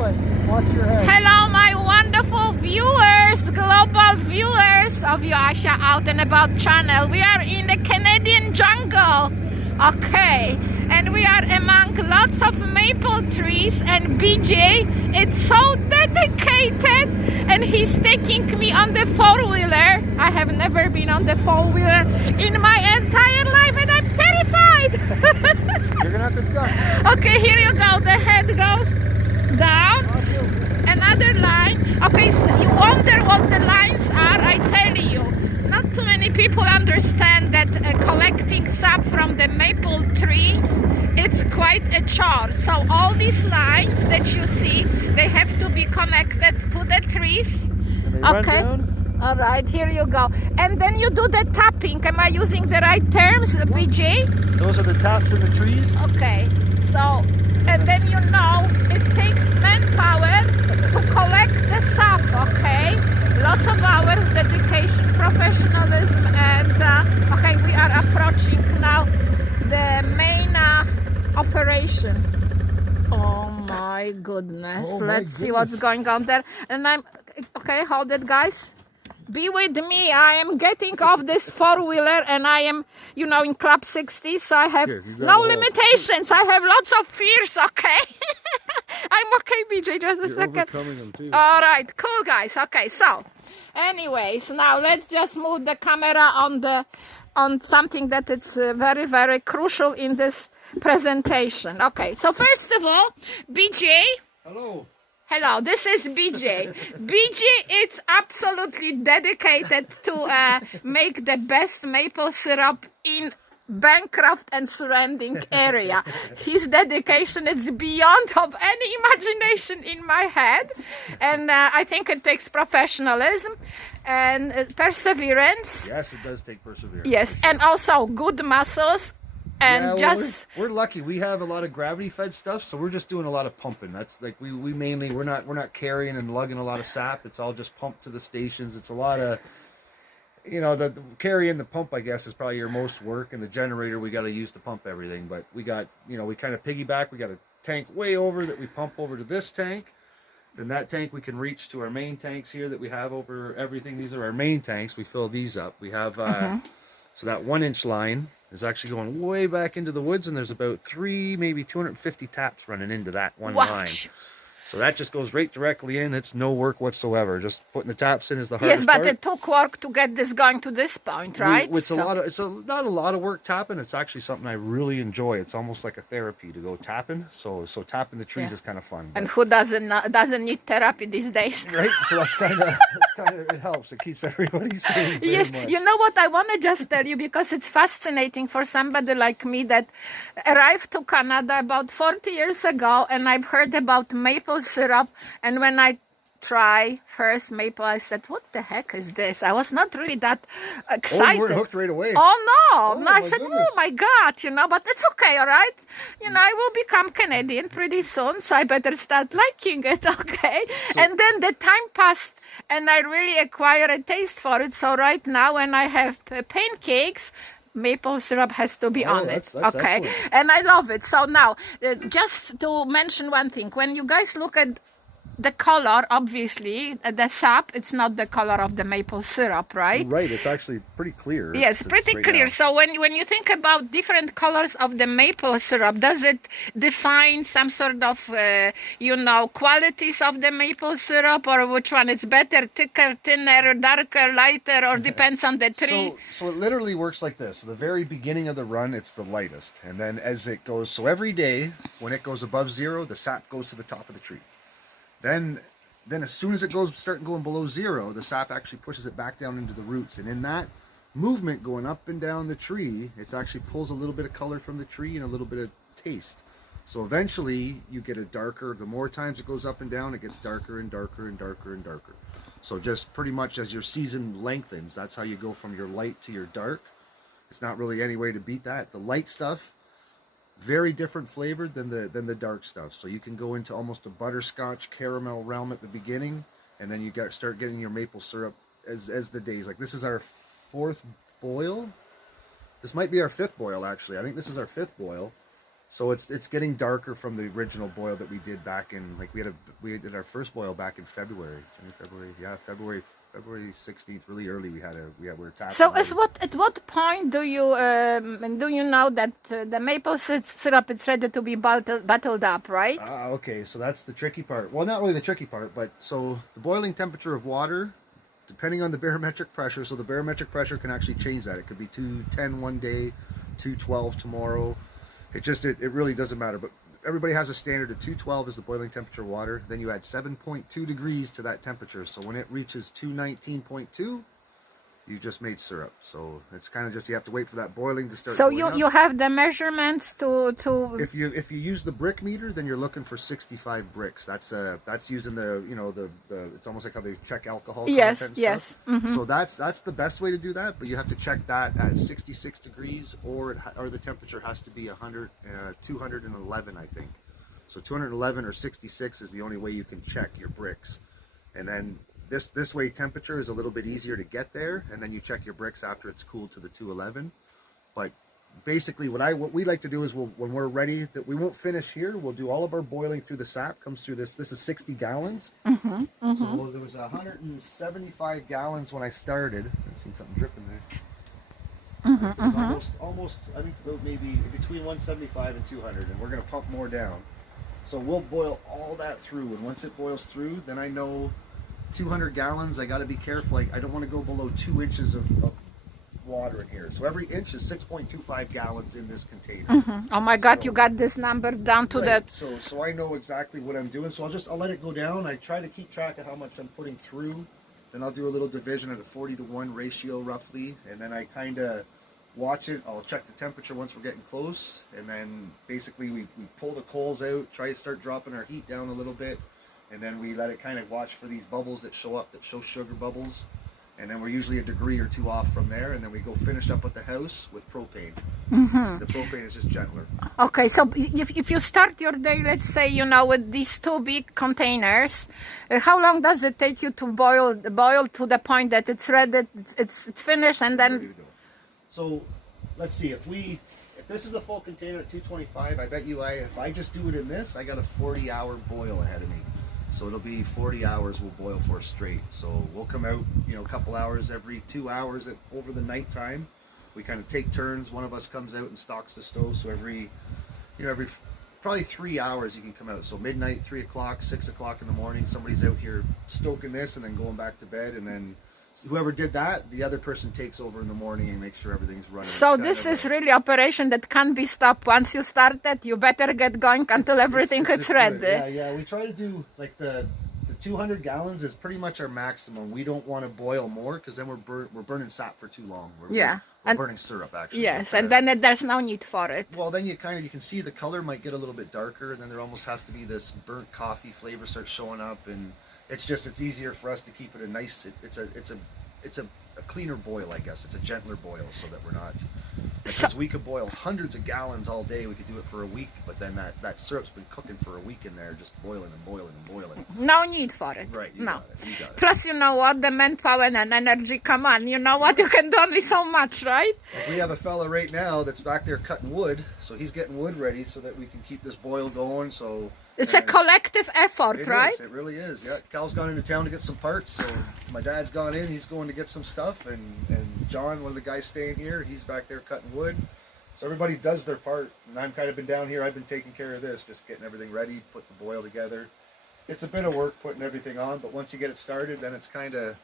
but watch your head. Hello, my wonderful viewers, global viewers of your Asha Out and About channel. We are in the Canadian jungle, okay, and we are among lots of maple trees, and BJ, it's so dedicated, and he's taking me on the four-wheeler. I have never been on the four-wheeler in my entire life, and I'm terrified. You're gonna have to duck. Okay, here you go. The head goes down. Another line. Okay, so you wonder what the lines are. I tell you, not too many people understand that collecting sap from the maple trees, it's quite a chore. So all these lines that you see, they have to be connected to the trees. And they Okay. run down. All right, here you go. And then you do the tapping. Am I using the right terms, BJ? Those are the taps in the trees. Okay, so, and then you know it takes manpower to collect the sap, okay? Lots of hours, dedication, professionalism, and okay, we are approaching now the main operation. Oh my goodness, Oh my let's see what's going on there. And I'm, okay, hold it, guys. Be with me. I am getting off this four-wheeler and I am, you know, in Club 60, so I have Here, you grab no a hold. limitations. I have lots of fears, okay? I'm okay, BJ, just a You're second. overcoming them too. All right, cool, guys. Okay, so anyways, now let's just move the camera on something that is very, very crucial in this presentation. Okay, so first of all, BJ, Hello. hello, this is BJ. BJ is absolutely dedicated to make the best maple syrup in Bancroft and surrounding area. His dedication is beyond of any imagination in my head, and I think it takes professionalism and perseverance. Yes, it does take perseverance. Yes, and also good muscles. And Yeah, well, just we're lucky. We have a lot of gravity fed stuff, so we're just doing a lot of pumping. That's like we mainly we're not carrying and lugging a lot of sap. It's all just pumped to the stations. It's a lot of, you know, the carrying the pump, I guess, is probably your most work, and the generator we got to use to pump everything. But we got, you know, we kind of piggyback. We got a tank way over that we pump over to this tank. Then that tank we can reach to our main tanks here that we have over everything. These are our main tanks. We fill these up. We have so that 1-inch line is actually going way back into the woods, and there's about maybe 250 taps running into that one line. watch. So that just goes right directly in. It's no work whatsoever. Just putting the taps in is the hardest Yes, but part. it took work to get this going to this point, right? It's not a lot of work tapping. It's actually something I really enjoy. It's almost like a therapy to go tapping. So tapping the trees Yeah. is kind of fun. And who doesn't need therapy these days? Right? So that's kind of it helps. It keeps everybody safe. very Yes, much. you know what I want to just tell you, because it's fascinating for somebody like me that arrived to Canada about 40 years ago, and I've heard about maple syrup, and when I try first maple, I said, what the heck is this? I was not really that Oh, excited. you were hooked right away. Oh no, Oh, no, I my said, goodness. oh my God, you know, but it's okay, all right? You know, I will become Canadian pretty soon, so I better start liking it, okay? And then the time passed, and I really acquired a taste for it. So right now, when I have pancakes, maple syrup has to be on it, that's okay? excellent. And I love it. So now, just to mention one thing, when you guys look at the color, obviously, the sap, it's not the color of the maple syrup, right? Right, it's actually pretty clear. Yes, It's pretty right clear. now. So when you think about different colors of the maple syrup, does it define some sort of, you know, qualities of the maple syrup, or which one is better, thicker, thinner, darker, lighter, or depends on the tree? So it literally works like this. So the very beginning of the run, it's the lightest. And then as it goes, so every day when it goes above 0, the sap goes to the top of the tree. Then as soon as it goes starting going below 0, the sap actually pushes it back down into the roots. And in that movement going up and down the tree, it actually pulls a little bit of color from the tree and a little bit of taste. So eventually you get a darker, the more times it goes up and down, it gets darker and darker and darker and darker. So just pretty much as your season lengthens, that's how you go from your light to your dark. It's not really any way to beat that. The light stuff, very different flavored than the dark stuff. So you can go into almost a butterscotch caramel realm at the beginning, and then you start getting your maple syrup as the days. Like this is our 4th boil. This might be our 5th boil actually. I think this is our 5th boil. So it's getting darker from the original boil that we did back in, like we did our first boil back in February. February 16th, really early. We were tapping. So at what point do you know that the maple syrup is ready to be bottled up, right? Okay, so that's the tricky part. Well, not really the tricky part, but so the boiling temperature of water, depending on the barometric pressure. So the barometric pressure can actually change that. It could be 210 one day, 212 tomorrow. It really doesn't matter. But everybody has a standard of 212 is the boiling temperature of water. Then you add 7.2 degrees to that temperature. So when it reaches 219.2, you just made syrup. So it's kind of just, you have to wait for that boiling to start. So you you have the measurements to. If you use the brick meter, then you're looking for 65 bricks. That's used in the it's almost like how they check alcohol content. Yes. Mm-hmm. So that's the best way to do that. But you have to check that at 66 degrees, or the temperature has to be 211, I think. So 211 or 66 is the only way you can check your bricks, and then. This way temperature is a little bit easier to get there, and then you check your bricks after it's cooled to the 211. But basically what we like to do is when we're ready, that we won't finish here, we'll do all of our boiling through the sap, comes through this is 60 gallons. Mm-hmm, mm-hmm. So there was 175 gallons when I started. I've seen something dripping there. Mm-hmm, It was almost I think about maybe between 175 and 200, and we're going to pump more down. So we'll boil all that through, and once it boils through, then I know 200 gallons, I got to be careful. Like, I don't want to go below 2 inches of water in here. So every inch is 6.25 gallons in this container. Mm-hmm. Oh my God, you got this number down to that. So I know exactly what I'm doing. So I'll let it go down. I try to keep track of how much I'm putting through. Then I'll do a little division at a 40-to-1 ratio roughly. And then I kind of watch it. I'll check the temperature once we're getting close. And then basically we pull the coals out, try to start dropping our heat down a little bit. And then we let it kind of watch for these bubbles that show up, that show sugar bubbles. And then we're usually a degree or two off from there. And then we go finish up with the house with propane. Mm-hmm. The propane is just gentler. Okay, so if you start your day, let's say, with these two big containers, how long does it take you to boil to the point that it's ready, it's finished, and then... Ready to go. So let's see, if this is a full container at 225, I bet you if I just do it in this, I got a 40-hour boil ahead of me. So it'll be 40 hours we'll boil for straight. So we'll come out, a couple hours every 2 hours over the night time. We kind of take turns. One of us comes out and stocks the stove. So every probably 3 hours you can come out. So midnight, 3 o'clock, 6 o'clock in the morning, somebody's out here stoking this and then going back to bed, and then whoever did that, the other person takes over in the morning and makes sure everything's running. So this is really operation that can't be stopped. Once you start it, you better get going until everything is ready. Yeah. We try to do like the 200 gallons is pretty much our maximum. We don't want to boil more because then we're burning sap for too long. We're burning syrup actually. Yes, and then there's no need for it. Well, then you can see the color might get a little bit darker, and then there almost has to be this burnt coffee flavor starts showing up, and it's easier for us to keep it a nice. It's a cleaner boil, I guess. It's a gentler boil, so that we're not. Because we could boil hundreds of gallons all day. We could do it for a week, but then that syrup's been cooking for a week in there, just boiling and boiling and boiling. No need for it. Right. You got it. Plus, you know what? The manpower and energy. Come on. You know what? You can do only so much, right? We have a fella right now that's back there cutting wood, so he's getting wood ready so that we can keep this boil going. So. It's a collective effort, right? It really is. Yeah, Cal's gone into town to get some parts, so my dad's gone in. He's going to get some stuff, and John, one of the guys staying here, he's back there cutting wood. So everybody does their part, and I've kind of been down here. I've been taking care of this, just getting everything ready, put the boil together. It's a bit of work putting everything on, but once you get it started, then it's kind of...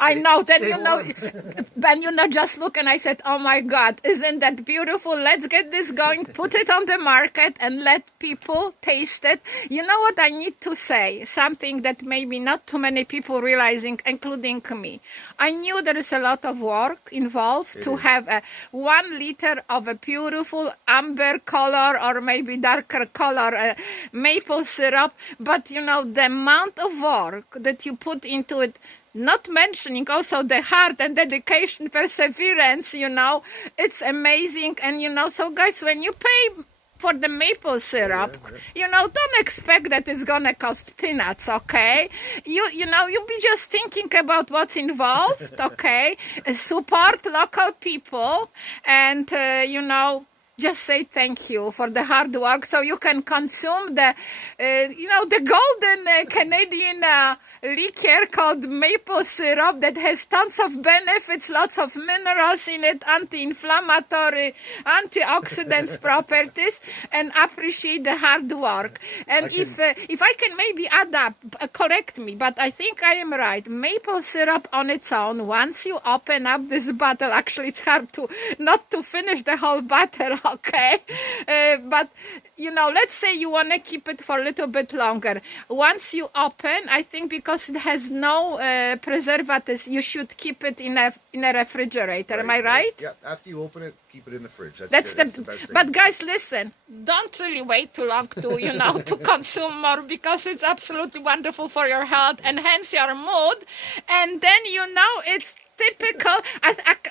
I know that, Ben, just look, and I said, oh my God, isn't that beautiful? Let's get this going, put it on the market and let people taste it. You know what I need to say? Something that maybe not too many people realizing, including me. I knew there is a lot of work involved to have 1 liter of a beautiful amber color or maybe darker color maple syrup. But, the amount of work that you put into it, not mentioning also the heart and dedication, perseverance, it's amazing. And, so guys, when you pay for the maple syrup, don't expect that it's gonna cost peanuts, okay? You be just thinking about what's involved, okay? Support local people, and, just say thank you for the hard work, so you can consume the, the golden Canadian liquor called maple syrup that has tons of benefits, lots of minerals in it, anti-inflammatory, antioxidants properties, and appreciate the hard work. And if I can maybe add up, correct me, but I think I am right. Maple syrup on its own, once you open up this bottle, actually it's hard not to finish the whole bottle, okay? But let's say you want to keep it for a little bit longer. Once you open, I think because it has no preservatives, you should keep it in a refrigerator. Am I right? Yeah. After you open it, keep it in the fridge. That's the best thing. But guys, listen, don't really wait too long to to consume more, because it's absolutely wonderful for your health, enhance your mood, and then it's typical.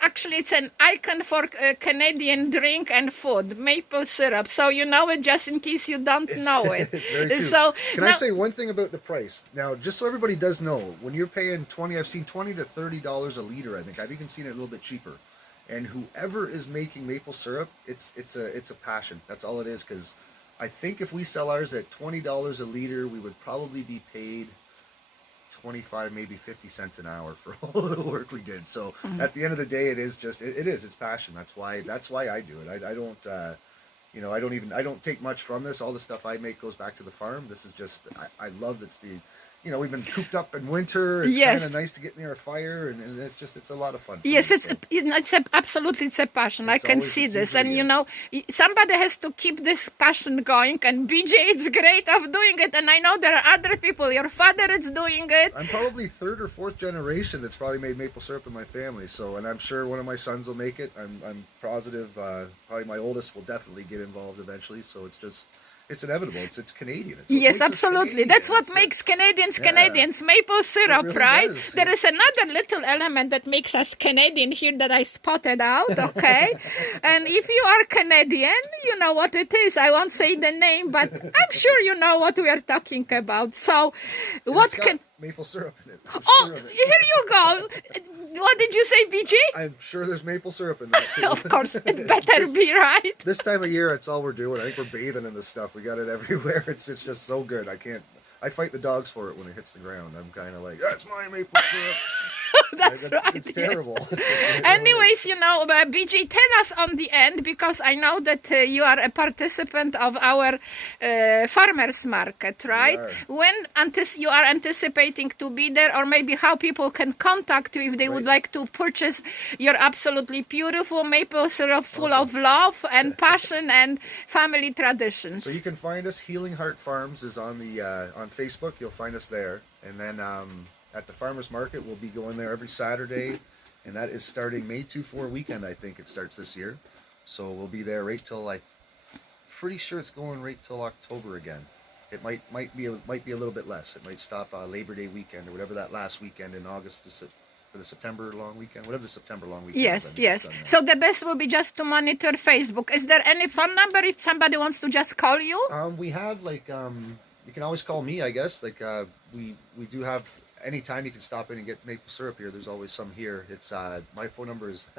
Actually, it's an icon for Canadian drink and food, maple syrup. So it just in case you don't know it. It's very cute. So I say one thing about the price? Now, just so everybody does know, when you're paying I've seen $20 to $30 a liter. I think I've even seen it a little bit cheaper. And whoever is making maple syrup, it's a passion. That's all it is. Because I think if we sell ours at $20 a liter, we would probably be paid 25, maybe 50 cents an hour for all the work we did. So at the end of the day, it is just it's passion. That's why I do it. I don't I don't take much from this. All the stuff I make goes back to the farm. This is just I love it's the we've been cooped up in winter. It's kind of nice to get near a fire, and it's a lot of fun. Yes, it's a passion. I can see this, and somebody has to keep this passion going. And BJ is great of doing it, and I know there are other people. Your father is doing it. I'm probably third or fourth generation that's probably made maple syrup in my family. So, and I'm sure one of my sons will make it. I'm positive. Probably my oldest will definitely get involved eventually. So it's inevitable. It's Canadian. Yes, absolutely. Canadian. That's what makes Canadians Canadians. Maple syrup, really right? Does. There is another little element that makes us Canadian here that I spotted out, okay? And if you are Canadian, you know what it is. I won't say the name, but I'm sure you know what we are talking about. So, maple syrup in it. Here you go. What did you say, BJ? I'm sure there's maple syrup in that too. Of course, it better be, right? This time of year, it's all we're doing. I think we're bathing in this stuff. We got it everywhere. It's just so good. I fight the dogs for it when it hits the ground. I'm kind of like, that's my maple syrup. That's right. It's terrible. Yes. Anyways, BJ, tell us on the end, because I know that you are a participant of our farmers market, right? When you are anticipating to be there, or maybe how people can contact you if they would like to purchase your absolutely beautiful maple syrup full of love and passion and family traditions. So you can find us. Healing Heart Farms is on Facebook. You'll find us there. And then at the farmers market, we'll be going there every Saturday, and that is starting May 2-4 weekend. I think it starts this year, so we'll be there right till pretty sure it's going right till October again. It might be a little bit less. It might stop Labor Day weekend or whatever that last weekend in August for the September long weekend, whatever the September long weekend. Yes. So the best will be just to monitor Facebook. Is there any phone number if somebody wants to just call you? We have you can always call me, I guess. We do have. Anytime you can stop in and get maple syrup here, there's always some here. It's my phone number is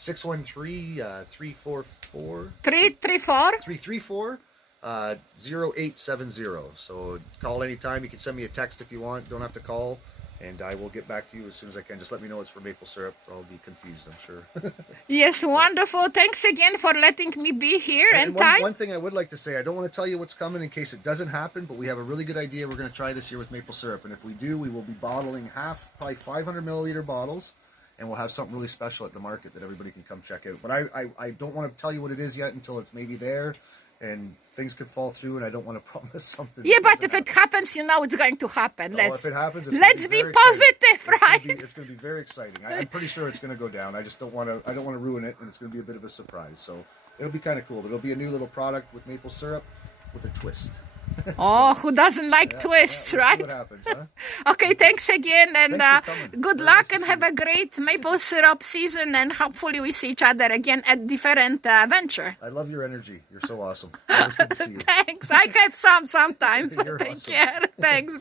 613-334 0870. So call anytime. You can send me a text if you want. Don't have to call, and I will get back to you as soon as I can. Just let me know it's for maple syrup. I'll be confused, I'm sure. Yes, wonderful. Thanks again for letting me be here. And one thing I would like to say, I don't want to tell you what's coming in case it doesn't happen, but we have a really good idea we're going to try this year with maple syrup. And if we do, we will be bottling probably 500 milliliter bottles, and we'll have something really special at the market that everybody can come check out. But I don't want to tell you what it is yet until it's maybe there. And things could fall through, and I don't want to promise something. Yeah, but if it happens, it's going to happen. If it happens, let's be positive, right? It's going to be very exciting. I'm pretty sure it's going to go down. I just don't want to ruin it, and it's going to be a bit of a surprise. So it'll be kind of cool. But it'll be a new little product with maple syrup with a twist. Oh, who doesn't like twists, right? See what happens, huh? Okay, thanks again, and good Very luck, nice and have a great maple syrup season, and hopefully we see each other again at different venture. I love your energy. You're so awesome. Always good to see you. Thanks. I have some sometimes. You're Take awesome. care. Thanks.